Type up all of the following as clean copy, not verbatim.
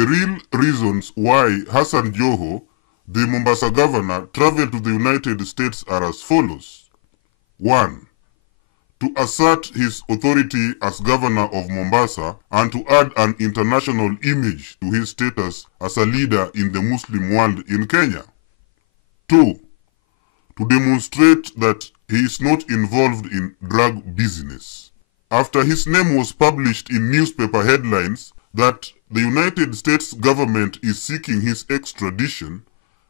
The real reasons why Hassan Joho, the Mombasa governor, traveled to the United States are as follows. 1. To assert his authority as governor of Mombasa and to add an international image to his status as a leader in the Muslim world in Kenya. 2. To demonstrate that he is not involved in drug business. After his name was published in newspaper headlines that the United States government is seeking his extradition,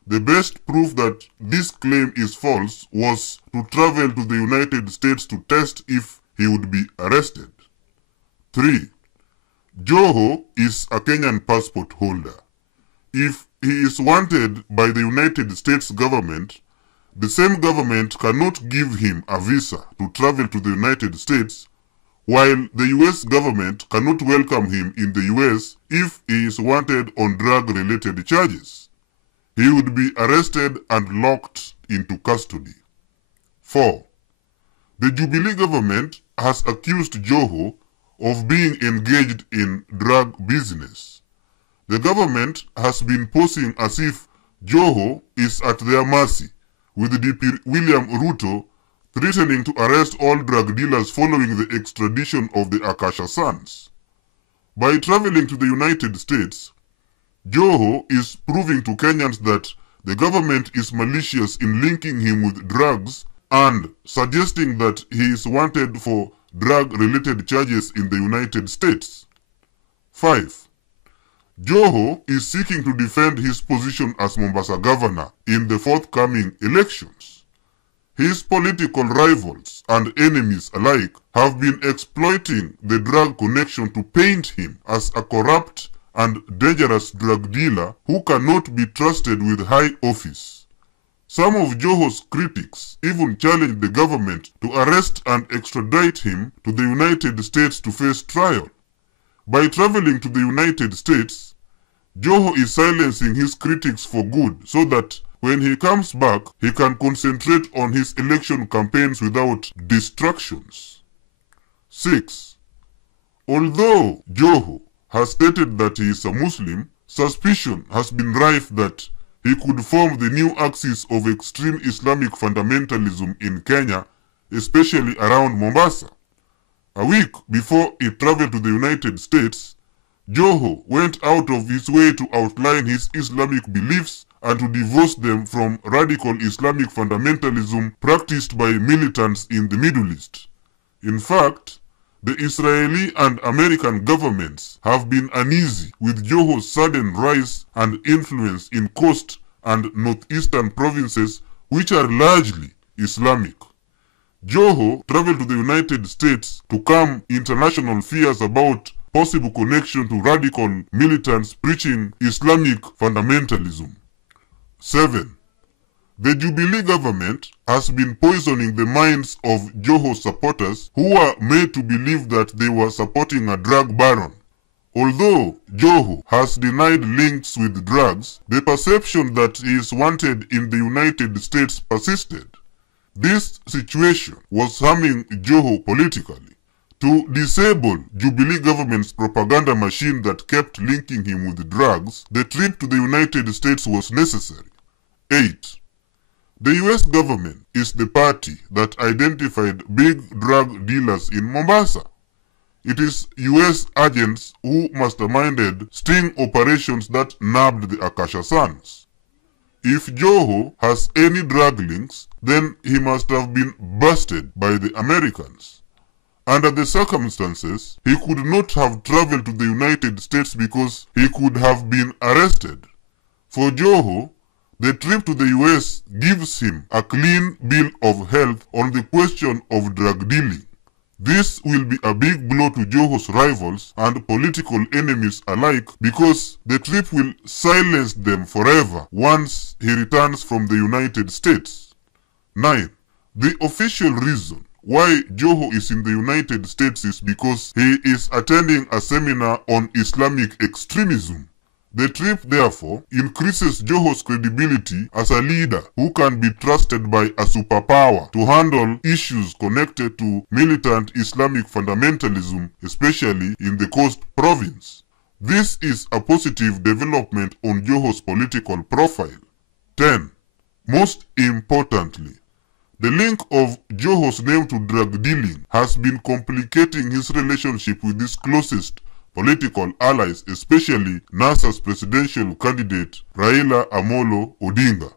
the best proof that this claim is false was to travel to the United States to test if he would be arrested. 3. Joho is a Kenyan passport holder. If he is wanted by the United States government, the same government cannot give him a visa to travel to the United States, while the US government cannot welcome him in the US if he is wanted on drug-related charges. He would be arrested and locked into custody. 4. The Jubilee government has accused Joho of being engaged in drug business. The government has been posing as if Joho is at their mercy, with DP William Ruto threatening to arrest all drug dealers following the extradition of the Akasha sons. By traveling to the United States, Joho is proving to Kenyans that the government is malicious in linking him with drugs and suggesting that he is wanted for drug-related charges in the United States. 5. Joho is seeking to defend his position as Mombasa governor in the forthcoming elections. His political rivals and enemies alike have been exploiting the drug connection to paint him as a corrupt and dangerous drug dealer who cannot be trusted with high office. Some of Joho's critics even challenged the government to arrest and extradite him to the United States to face trial. By traveling to the United States, Joho is silencing his critics for good so that when he comes back, he can concentrate on his election campaigns without distractions. 6. Although Joho has stated that he is a Muslim, suspicion has been rife that he could form the new axis of extreme Islamic fundamentalism in Kenya, especially around Mombasa. A week before he traveled to the United States, Joho went out of his way to outline his Islamic beliefs and to divorce them from radical Islamic fundamentalism practiced by militants in the Middle East. In fact, the Israeli and American governments have been uneasy with Joho's sudden rise and influence in coast and northeastern provinces which are largely Islamic. Joho traveled to the United States to calm international fears about possible connection to radical militants preaching Islamic fundamentalism. 7. The Jubilee government has been poisoning the minds of Joho's supporters who were made to believe that they were supporting a drug baron. Although Joho has denied links with drugs, the perception that he is wanted in the United States persisted. This situation was harming Joho politically. To disable Jubilee government's propaganda machine that kept linking him with drugs, the trip to the United States was necessary. 8. The US government is the party that identified big drug dealers in Mombasa. It is US agents who masterminded sting operations that nabbed the Akasha sons. If Joho has any drug links, then he must have been busted by the Americans. Under the circumstances, he could not have traveled to the United States because he could have been arrested. For Joho, the trip to the US gives him a clean bill of health on the question of drug dealing. This will be a big blow to Joho's rivals and political enemies alike because the trip will silence them forever once he returns from the United States. 9. The official reason why Joho is in the United States is because he is attending a seminar on Islamic extremism. The trip, therefore, increases Joho's credibility as a leader who can be trusted by a superpower to handle issues connected to militant Islamic fundamentalism, especially in the Coast Province. This is a positive development on Joho's political profile. 10. Most importantly, the link of Joho's name to drug dealing has been complicating his relationship with his closest political allies, especially NASA's presidential candidate Raila Amolo Odinga.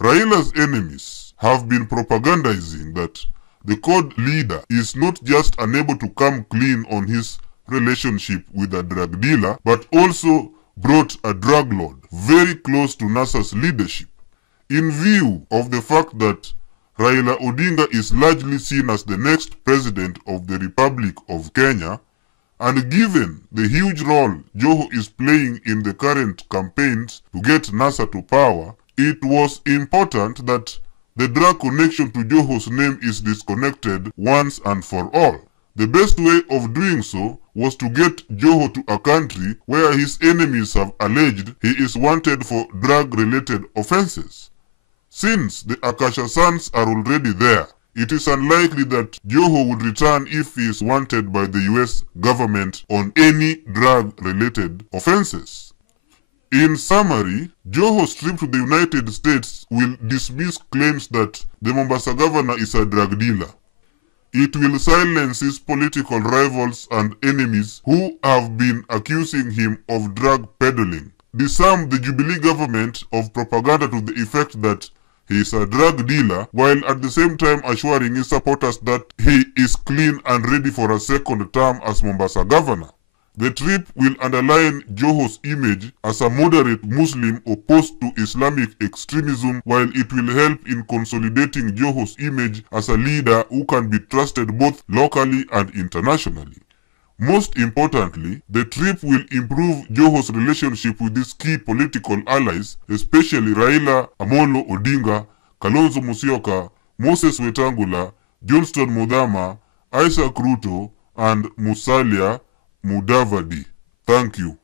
Raila's enemies have been propagandizing that the code leader is not just unable to come clean on his relationship with a drug dealer, but also brought a drug lord very close to NASA's leadership. In view of the fact that Raila Odinga is largely seen as the next president of the Republic of Kenya, and given the huge role Joho is playing in the current campaigns to get NASA to power, it was important that the drug connection to Joho's name is disconnected once and for all. The best way of doing so was to get Joho to a country where his enemies have alleged he is wanted for drug-related offenses. Since the Akasha sons are already there, it is unlikely that Joho would return if he is wanted by the US government on any drug-related offenses. In summary, Joho's trip to the United States will dismiss claims that the Mombasa governor is a drug dealer. It will silence his political rivals and enemies who have been accusing him of drug peddling, disarm the Jubilee government of propaganda to the effect that he is a drug dealer, while at the same time assuring his supporters that he is clean and ready for a second term as Mombasa governor. The trip will underline Joho's image as a moderate Muslim opposed to Islamic extremism, while it will help in consolidating Joho's image as a leader who can be trusted both locally and internationally. Most importantly, the trip will improve Joho's relationship with his key political allies, especially Raila Amolo Odinga, Kalonzo Musyoka, Moses Wetangula, Johnston Muthama, Isaac Ruto, and Musalia Mudavadi. Thank you.